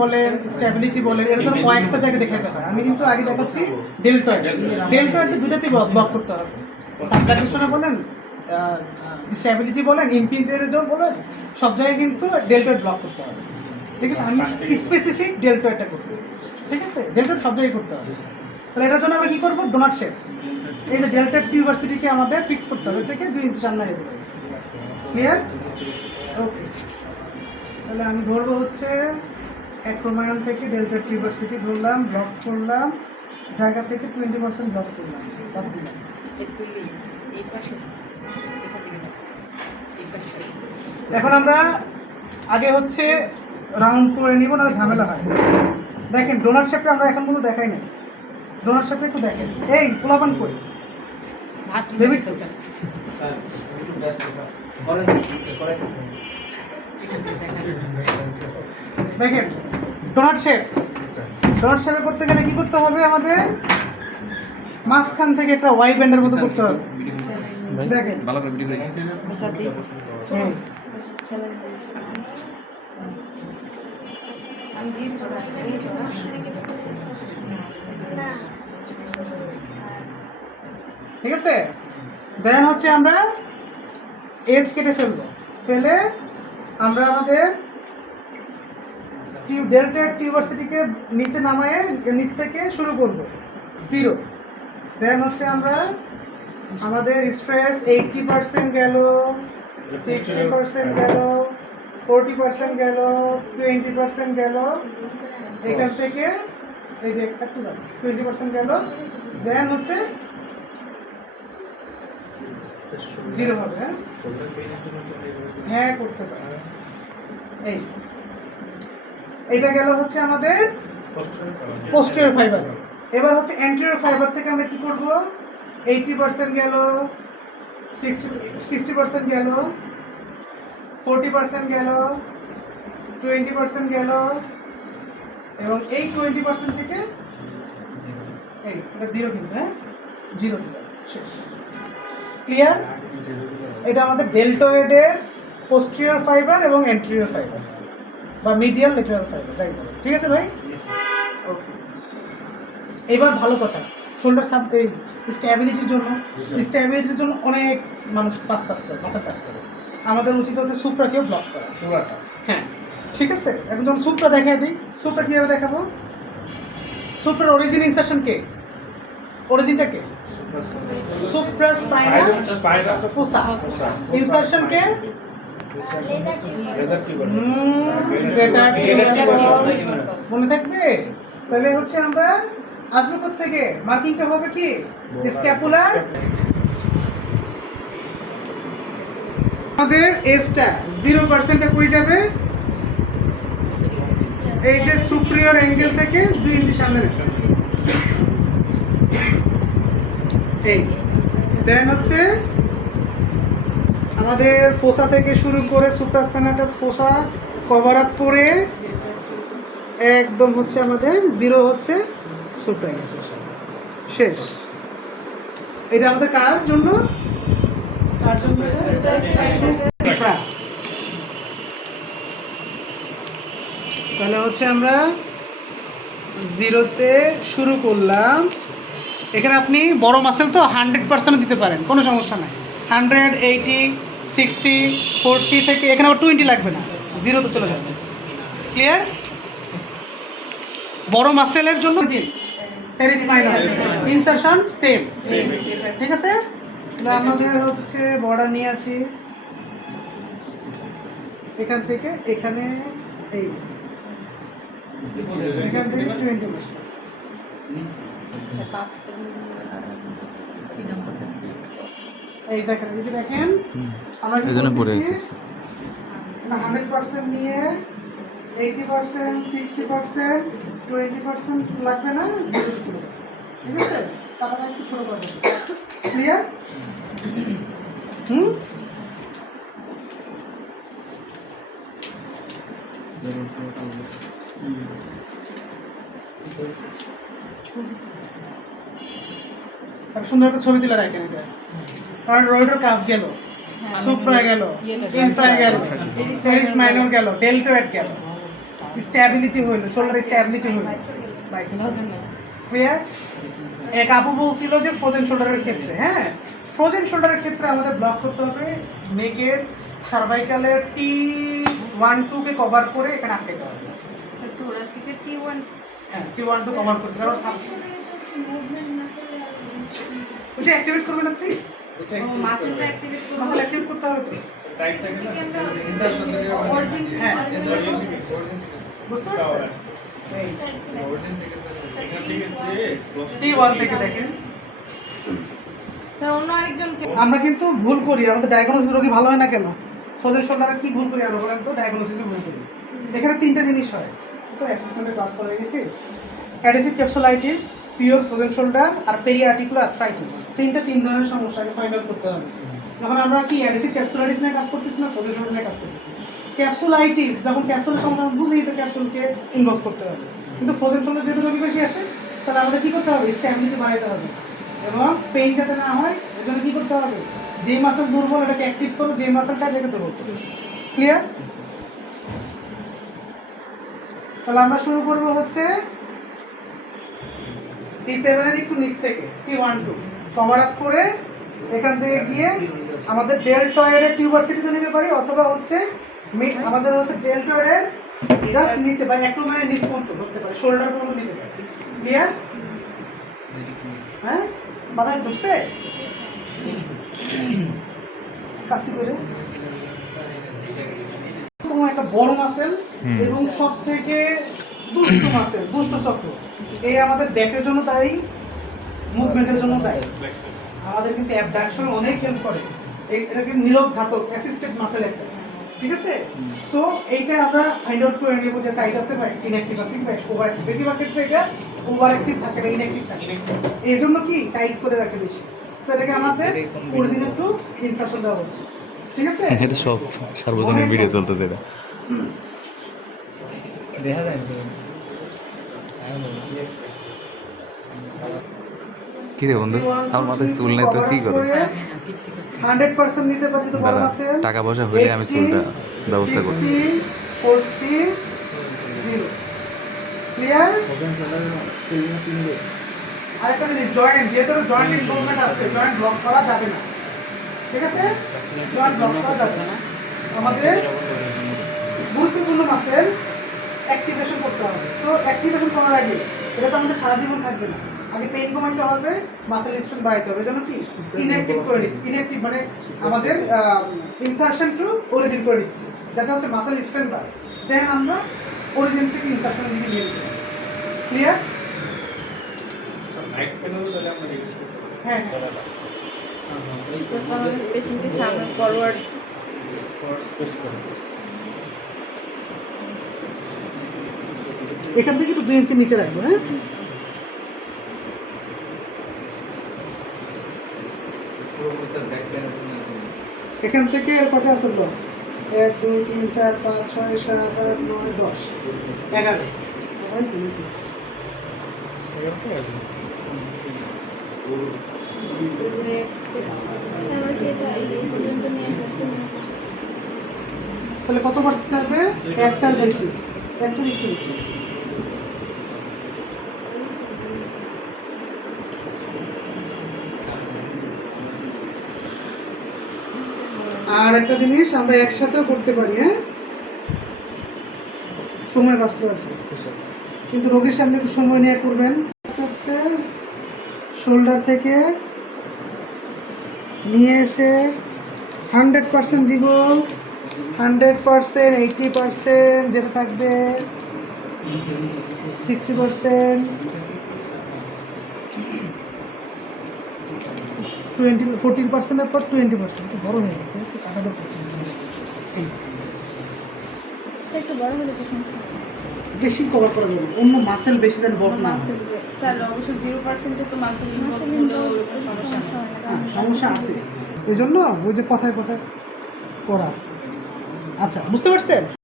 বলেন স্টেবিলিটি বলেন এটা তো কয়েকটা জায়গায় দেখাতে হয়। আমি কিন্তু আগে দেখাচ্ছি ডেল্টয়েড। ডেল্টয়েড দুটাতেই ব্লক করতে হবে। সাবডাকশনে বলেন স্টেবিলিটি বলেন ইম্পিঞ্জের বলেন সব জায়গায় কিন্তু ডেল্টয়েড ব্লক করতে হবে। ঠিক আছে, আমি স্পেসিফিক ডেল্টয়েডটা করতেছি। ঠিক আছে, ডেল্টয়েড সব জায়গায় করতে হবে। তাহলে এটার জন্য আমরা কি করবো? Donut shape. এই যে ডেল্টয়েড টিউবারসিটিকে আমাদের ফিক্স করতে হবে থেকে 2 ইঞ্চি সামনে যেতে পারি। ক্লিয়ার? ওকে, তাহলে আমি ধরবো হচ্ছে অ্যাক্রোমায়ন থেকে ডেল্টয়েড টিউবারসিটি ধরলাম, ব্লক করলাম, জায়গা থেকে 20% ব্লক করলাম, বাদ দিলাম। এখন আমরা আগে হচ্ছে রাউন্ড করে নিব, না ঝামেলা হয়। দেখেন ডোনাট শেপটা আমরা এখন পর্যন্ত দেখাই নাই। ডোনাট শেপটা একটু দেখেন। এই ফোলাপান কই বেবি দেখেন ডোনাট শেপ। ডোনাট শেপে করতে গেলে কি করতে হবে? আমাদের মাঝখান থেকে একটা ওয়াই ব্যান্ডের মতো করতে হবে। দেখেন ভালো করে ভিডিও করি। ঠিক আছে, দেন হচ্ছে আমরা এজ কেটে ফেলবো। ফেলে আমরা আমাদের ডেল্টয়েড টিউবারসিটিকে নিচে নামায়ে নিচ থেকে শুরু করব 0। দেন হচ্ছে আমরা আমাদের স্ট্রেস 80% গেল, 60% গেল, 40% গেল, 20% গেল। এখান থেকে এই যে একটু 20% গেল। দেন হচ্ছে 0 হবে। হ্যাঁ করতে পারে। এইটা গেল হচ্ছে আমাদের পোস্টেরিয়র ফাইবার। এবার হচ্ছে অ্যান্টেরিয়র ফাইবার থেকে আমরা কি করব? 80% গেল, 60% গেল, 40% গেল, 20% গেল, এবং এই 20% থেকে এই এটা 0 কিন্তু, হ্যাঁ 0 শেষ। ক্লিয়ার? এটা আমাদের ডেল্টয়েডের পোস্টেরিয়র ফাইবার এবং অ্যান্টেরিয়র ফাইবার বা মিডিয়াল ল্যাটেরাল ফাইবার যাই বলে। ঠিক আছে ভাই? ওকে, এবার ভালো কথা, শোল্ডার সাব এই স্ট্যাবিলিটির জন্য অনেক মানুষ কাজ করে, মাসের কাজ করে। আমাদের উচিত হচ্ছে সুপ্রাকেও ব্লক করা পুরাটা। হ্যাঁ ঠিক আছে, এখন যখন সুপ্রা দেখাই দিই, সুপ্রা কীভাবে দেখাবো? সুপ্রার অরিজিন ইনসারশন কে? অরিজিনটা কে? সুপ্রাস্পাইনাস ফোসা। ইনসারশন কে? মনে থাকবে? তাহলে হচ্ছে আমরা আসবো কোত্থেকে? মার্কিংটা হবে কি? স্ক্যাপুলার। আমাদের এজটা 0% কই যাবে? এই যে সুপ্রিয়র অ্যাঙ্গেল থেকে 2 ইঞ্চি সামনে রেখে এই। দেন হচ্ছে আমাদের ফোসা থেকে শুরু করে সুপ্রাস্পাইনাটাস ফোসা কভার আপ করে একদম হচ্ছে আমাদের 0 হচ্ছে সুপ্রাইনাস শেষ। এটা আমাদের কার জন্য? কার জন্য? তাহলে হচ্ছে আমরা 0-তে শুরু করলাম। এখানে আপনি বড় মাসেল তো 100% দিতে পারেন, কোনো সমস্যা নাই। 100, 80, 60, 40 থেকে এখানে আবার 20 লাগবে না, 0-তে চলে যাবে। ক্লিয়ার? বড় মাসেলের জন্য টেরিস মাইনর ইনসারশন সেম। ঠিক আছে, আমাদের হচ্ছে বর্ডার নিয়ে আসি এখান থেকে এখানে, এই এখান থেকে 20%। এই দেখেন, যদি দেখেন আমরা 100% নিয়ে 80%, 60%, 20% লাগবে না, ঠিক আছে? টাকাটা একটু ছোট করে দেবেন। ক্লিয়ার? সুন্দর একটা ছবি দিলে রাখেন এটা, কারণ রয়েডর কাপ গেল, সুপ্রা গেল, ইনফ্রা গেল, টেরিস মাইনর গেল, ডেল্টয়েড গেল। স্ট্যাবিলিটি হইলো, শোল্ডারে স্ট্যাবিলিটি হইলো। ক্লিয়ার? এক আপু বলছিল যে ফ্রোজেন শোল্ডারের ক্ষেত্রে, হ্যাঁ ফ্রোজেন শোল্ডারের ক্ষেত্রে আমাদের ব্লক করতে হবে নেকের সার্ভাইকালের T1-2 কে কভার করে এখানে আটকাতে হবে। থোরাসিকের T1 হ্যাঁ T1-2 কভার করতে হবে। ওই যে অ্যাক্টিভেট করবেন আপনি, মাসেলটা অ্যাক্টিভেট করব। মাসল অ্যাক্টিভ করতে হবে তো। টাইট থাকে না অরিজিন হ্যাঁ বুঝতে পারছেন? এই T1 থেকে দেখেন। স্যার অন্য আরেকজনকে আমরা কিন্তু ভুল করি, আমাদের ডায়াগনোসিস রোগী ভালো হয় না কেন? ফ্রোজেন শোল্ডারে কি ভুল করি আমরা বলেন তো? ডায়াগনোসিসে ভুল করি। এখানে তিনটা জিনিস হয়, তো অ্যাসেসমেন্টে ক্লাস করে গেছি। Adhesive capsulitis, pure frozen shoulder আর পেরিআর্টিকুলার আর্থ্রাইটিস। তিন ধরনের সমস্যাকে ফাইন্ড আউট করতে হবে। এখন আমরা কি অ্যাডহেসিভ ক্যাপসুলাইটিস নিয়ে কাজ করতেছি না ফ্রোজেন শোল্ডার নিয়ে কাজ করতেছি? ক্যাপসুলাইটিস যখন ক্যাপসুলের সমস্যা বুঝি তো ক্যাপসুলকে ইনভলভ করতে হবে, কিন্তু ফ্রোজেন শোল্ডার যেহেতু রোগী বেশি আসে তাহলে আমাদের কি করতে হবে? স্ট্যাবিলিটি বাড়াইতে হবে এবং পেইন যাতে না হয় এর জন্য কি করতে হবে? যে মাসল দুর্বল এটাকে অ্যাক্টিভ করো, যে মাসলটা এটাকে দুর্বল করো। ক্লিয়ার? তাহলে আমরা শুরু করব হচ্ছে C7 এর একটু নিচ থেকে T1-2 কভার আপ করে এখান থেকে গিয়ে আমাদের ডেলটয়েডের টিউবারসিটিতে নিতে পারি, অথবা হচ্ছে আমাদের হচ্ছে ডেলটয়েডের জাস্ট নিচে বা অ্যাক্রোমাইয়ের নিচ পর্যন্ত ধরতে পারি, শোল্ডার পর্যন্ত নিতে পারি। ক্লিয়ার? হ্যাঁ মাথায় ঢুকছে? কাছে করে একটা বড় মাসেল এবং সব থেকে দুষ্ট মাসেল, দুষ্ট চক্র, এই আমাদের ব্যাকের জন্য দায়ী, মুভমেন্টের জন্য দায়ী। আমাদের কিন্তু অ্যাবডাকশন অনেক হেল্প করে, এটা কিন্তু নীরব ঘাতক অ্যাসিস্টেড মাসেল একটা, ঠিক আছে? সো এইটা আমরা ফাইন্ড আউট করে নেব যে টাইট আছে বা ইনঅ্যাক্টিভ আছে বা ওভার অ্যাক্টিভ। বেশিরভাগ ক্ষেত্রে এটা ওভার অ্যাক্টিভ থাকে না, ইনঅ্যাক্টিভ থাকে। এই জন্য কি টাইট করে রাখে বেশি। তো এটাকে আমাদের অরিজিনাল টু ইনসারশন দেওয়া হচ্ছে, ঠিক আছে? এটা সব সার্বজনীন ভিডিও চলতেছে এটা। দেখা যায় কি রে বন্ধু, আমার মাথায় চুল নেই তো কি করছ? 100% নিতে পারছি তো বড় দাদা মাসেল। টাকা পয়সা হইলে আমি চুলটা ব্যবস্থা করতেছি। 40 0 ক্লিয়ার? আরেকটা জিনিস, জয়েন্ট, যেহেতু জয়েন্ট ইনভলভমেন্ট আছে, জয়েন্ট ব্লক করা যাবে না, ঠিক আছে? জয়েন্ট ব্লক করা যাবে না। আমাদের গুরুত্বপূর্ণ মাসেল অ্যাক্টিভেশন করতে হবে। তো অ্যাক্টিভেশন করার আগে এটা তো আমাদের সারা জীবন থাকবে না, আগে পেইন কমাইতে হবে, মাসেল স্ট্রেংথ বাড়াইতে হবে। এজন্য কি ইনঅ্যাক্টিভ করে দিচ্ছি, ইনঅ্যাক্টিভ মানে আমাদের ইনসারশন টু অরিজিন করে দিচ্ছি, যাতে হচ্ছে মাসেল স্ট্রেংথ বাড়ে। দেন আমরা অরিজিন থেকে ইনসারশন দিকে নিয়ে যেতে পারি। ক্লিয়ার? লাইট পেলেও তাহলে আমরা ইউজ করতে পারি। হ্যাঁ পেশেন্টের সামনে ফরওয়ার্ড স্পেস করে এখান থেকে একটু 2 ইঞ্চি নিচে রাখবো। হ্যাঁ এখান থেকে এর কটা আছে? 1 2 3 4 5 6 7 8 9 10 11 তাহলে কত পার্সেন্ট থাকবে? একটার বেশি, একটার একটু বেশি। আর একটা জিনিস আমরা একসাথেও করতে পারি, হ্যাঁ সময় বাঁচলো আর কি, কিন্তু রোগীর সামনে একটু সময় নিয়ে করবেন। হচ্ছে শোল্ডার থেকে নিয়ে এসে 100% দিব, 100%, 80% যেটা থাকবে 60%, 40%-এর পর 20%। একটু বড় হয়ে গেছে, একটু কাটাতে পারছি না। একটু বড় হলে বেশি কভার করা যাবে, অন্য মাসেল বেশি যেন বড় না হয়। স্যার অবশ্য 0% তো মাসেল হলেও সমস্যা হয়। হ্যাঁ সমস্যা আছে, এই জন্য ওই যে কথায় কথায় করা। আচ্ছা বুঝতে পারছেন?